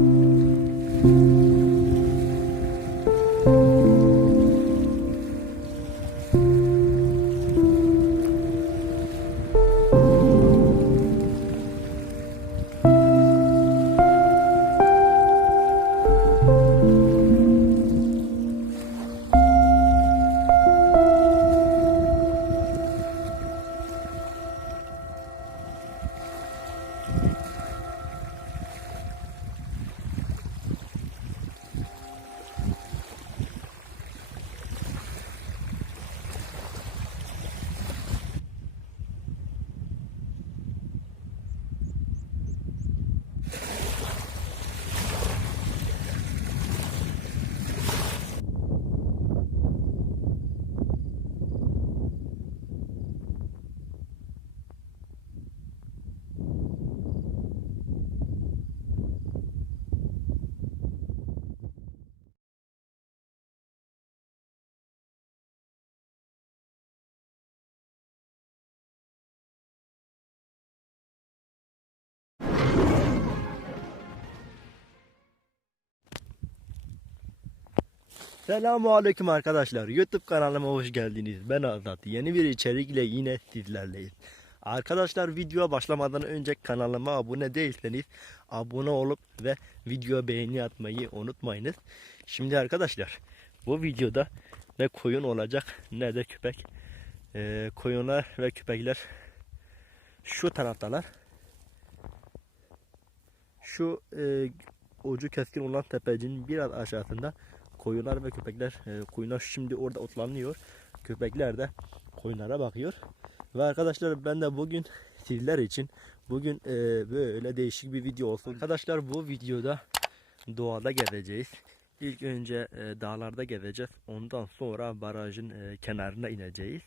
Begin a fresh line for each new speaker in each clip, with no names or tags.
Thank you. Selamun Aleyküm arkadaşlar. YouTube kanalıma hoş geldiniz. Ben Azat. Yeni bir içerikle yine sizlerleyiz. Arkadaşlar videoya başlamadan önce kanalıma abone değilseniz abone olup ve video beğeni atmayı unutmayınız. Şimdi arkadaşlar bu videoda ne koyun olacak ne de köpek. Ee, koyunlar ve köpekler şu taraftalar. Şu e, ucu keskin olan tepecinin biraz aşağısında koyunlar ve köpekler e, koyunlar şimdi orada otlanıyor. Köpekler de koyunlara bakıyor. Ve arkadaşlar ben de bugün sizler için bugün e, böyle değişik bir video olsun. Arkadaşlar bu videoda doğada gezeceğiz. İlk önce e, dağlarda gezeceğiz. Ondan sonra barajın e, kenarına ineceğiz.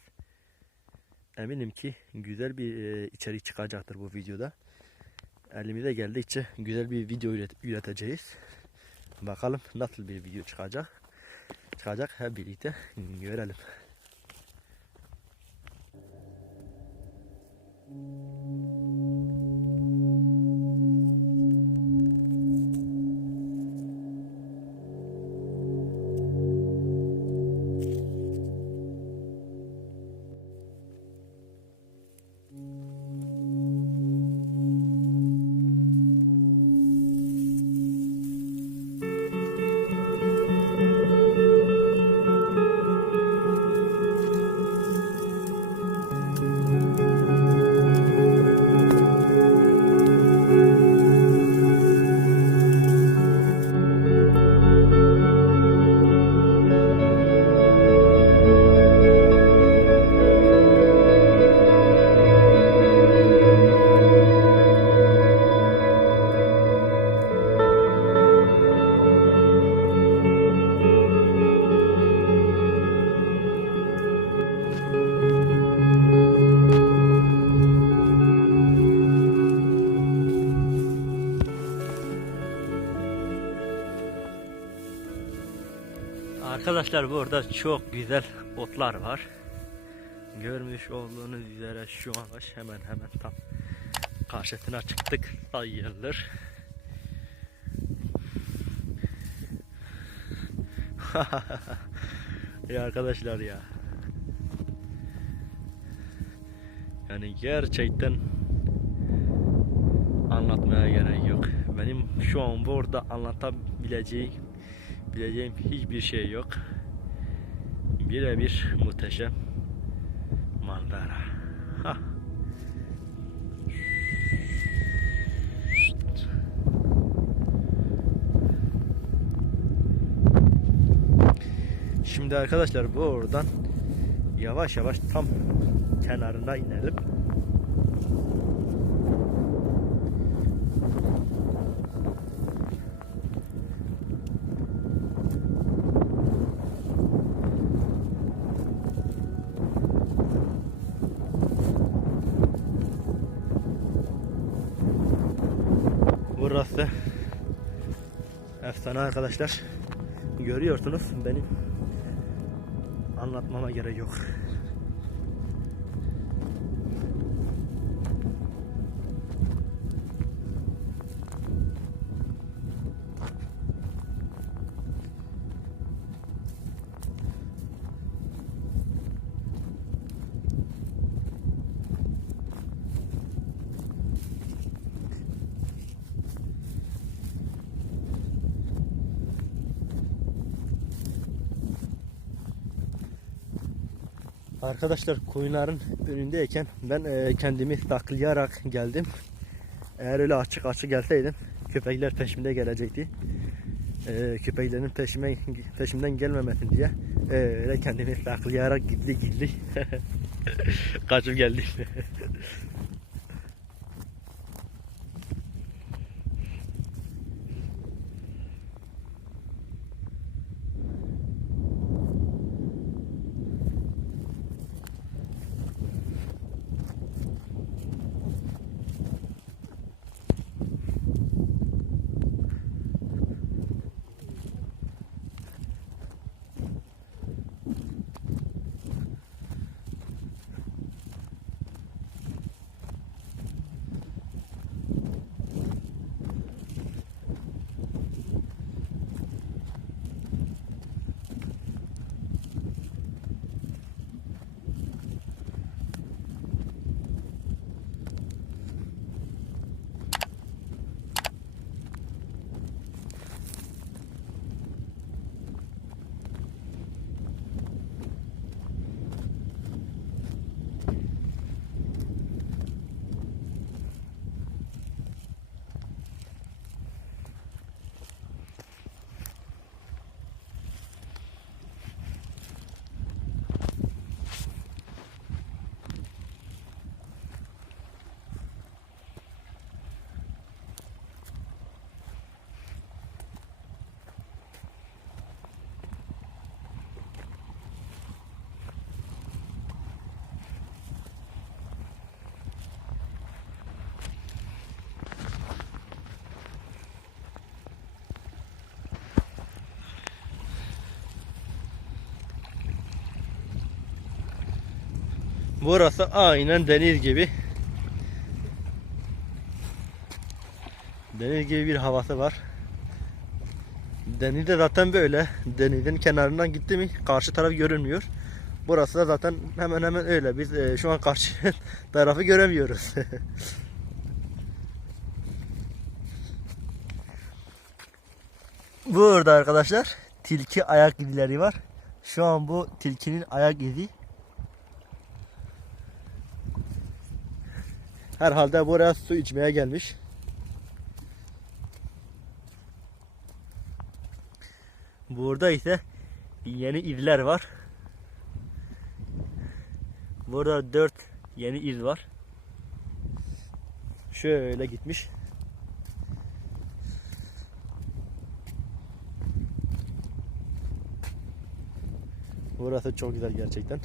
Eminim ki güzel bir e, içerik çıkacaktır bu videoda. Elimize geldikçe güzel bir video üret- üreteceğiz. Bakalım nasıl bir video çıkacak. Çıkacak hep birlikte görelim. Arkadaşlar burada çok güzel otlar var. Görmüş olduğunuz üzere şu an hemen hemen tam karşısına çıktık sayılır. ya arkadaşlar ya. Yani gerçekten anlatmaya gerek yok. Benim şu an burada anlatabileceğim bileceğim hiçbir şey yok. Birebir muhteşem manzara. Şimdi arkadaşlar buradan yavaş yavaş tam kenarına inelim. Burası efsane arkadaşlar. Görüyorsunuz benim anlatmama gerek yok. Arkadaşlar koyunların önündeyken ben e, kendimi saklayarak geldim. Eğer öyle açık açık gelseydim köpekler peşimde gelecekti. E, köpeklerin peşime peşimden gelmemesin diye e, öyle kendimi saklayarak gizli gizli kaçıp geldim. Burası aynen deniz gibi. Deniz gibi bir havası var. Deniz de zaten böyle. Denizin kenarından gitti mi karşı taraf görünmüyor. Burası da zaten hemen hemen öyle. Biz e, şu an karşı tarafı göremiyoruz. Burada arkadaşlar tilki ayak izleri var. Şu an bu tilkinin ayak izi. Herhalde buraya su içmeye gelmiş. Burada ise yeni izler var. Burada dört yeni iz var. Şöyle gitmiş. Burası çok güzel gerçekten.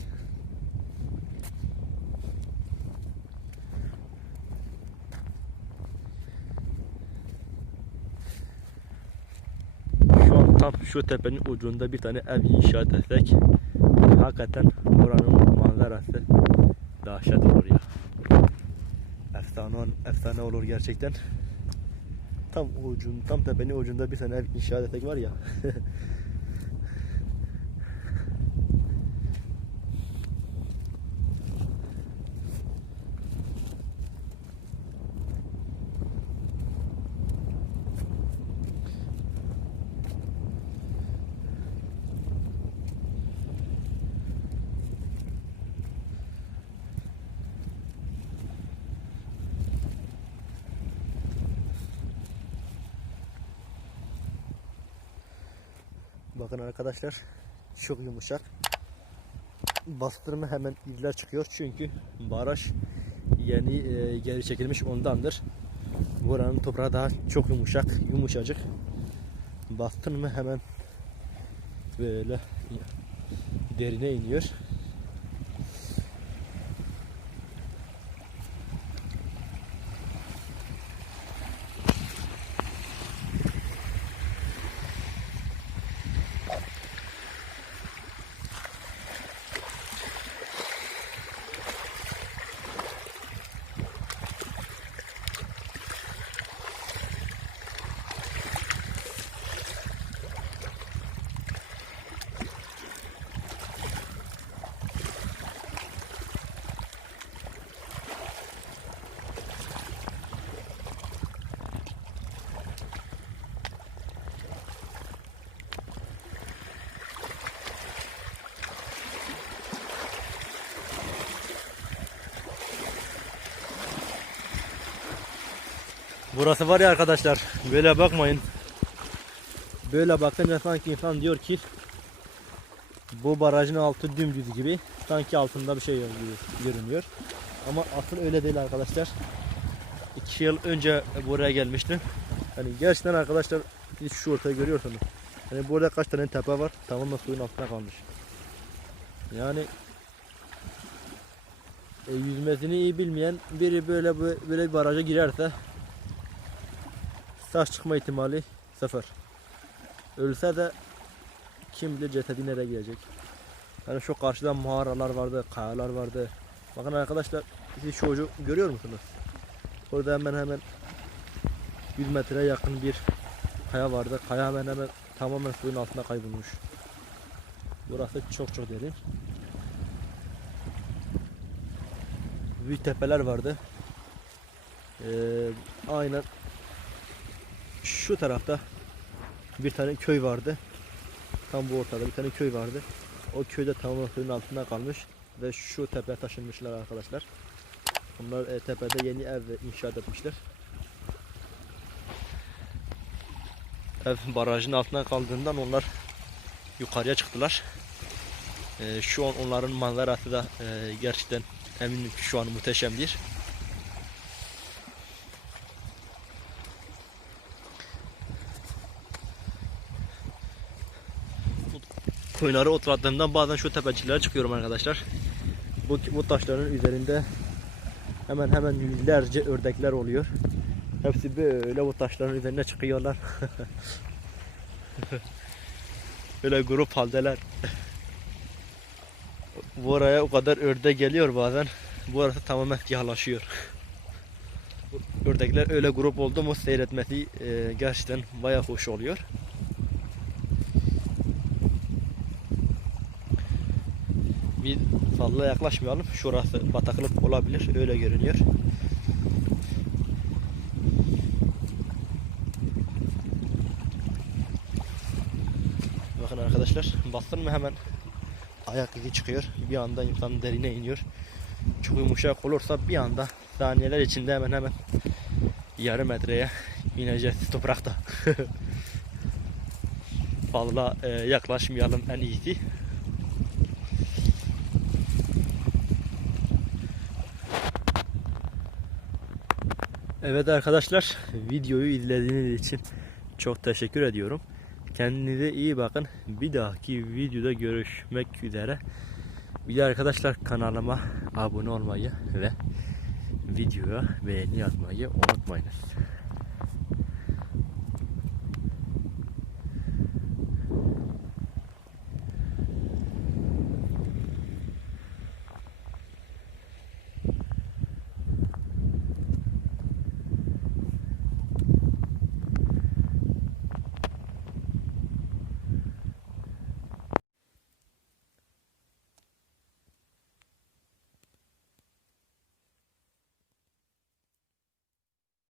Şu an tam şu tepenin ucunda bir tane ev inşaat etsek hakikaten buranın manzarası dahşet olur ya. Efsane, efsane olur gerçekten. Tam ucun, tam tepenin ucunda bir tane ev inşaat etsek var ya. Bakın arkadaşlar çok yumuşak. Bastırma hemen izler çıkıyor çünkü baraj yeni e, geri çekilmiş ondandır. Buranın toprağı daha çok yumuşak, yumuşacık. Bastın mı hemen böyle derine iniyor. Burası var ya arkadaşlar böyle bakmayın. Böyle bakınca sanki insan diyor ki bu barajın altı dümdüz gibi sanki altında bir şey gibi görünüyor. Ama asıl öyle değil arkadaşlar. 2 yıl önce buraya gelmiştim. Hani gerçekten arkadaşlar hiç şu ortayı görüyorsunuz. Hani burada kaç tane tepe var tamamen suyun altında kalmış. Yani e, yüzmesini iyi bilmeyen biri böyle böyle bir baraja girerse sağ çıkma ihtimali sıfır. Ölse de kim bilir cesedi nereye gelecek. Yani şu karşıda mağaralar vardı, kayalar vardı. Bakın arkadaşlar siz şu ucu görüyor musunuz? Orada hemen hemen 100 metreye yakın bir kaya vardı. Kaya hemen hemen tamamen suyun altında kaybolmuş. Burası çok çok derin. Büyük tepeler vardı. Ee, aynen şu tarafta bir tane köy vardı. Tam bu ortada bir tane köy vardı. O köyde tamamen suyun altında kalmış ve şu tepeye taşınmışlar arkadaşlar. Bunlar e, tepede yeni ev inşaat etmişler. Ev barajın altına kaldığından onlar yukarıya çıktılar. E, şu an onların manzarası da e, gerçekten eminim şu an muhteşemdir. Koyunları otlattığımda bazen şu tepecilere çıkıyorum arkadaşlar. Bu, bu taşların üzerinde hemen hemen yüzlerce ördekler oluyor. Hepsi böyle bu taşların üzerine çıkıyorlar. böyle grup haldeler. Bu araya o kadar örde geliyor bazen. Bu arada tamamen siyahlaşıyor. Ördekler öyle grup oldu mu seyretmesi e, gerçekten baya hoş oluyor. Biz fazla yaklaşmayalım. Şurası bataklık olabilir. Öyle görünüyor. Bakın arkadaşlar bastın mı hemen ayak izi çıkıyor. Bir anda insanın derine iniyor. Çok yumuşak olursa bir anda saniyeler içinde hemen hemen yarım metreye ineceğiz toprakta. Fazla e, yaklaşmayalım en iyisi. Evet arkadaşlar videoyu izlediğiniz için çok teşekkür ediyorum. Kendinize iyi bakın. Bir dahaki videoda görüşmek üzere. Bir de arkadaşlar kanalıma abone olmayı ve videoya beğeni yazmayı unutmayınız.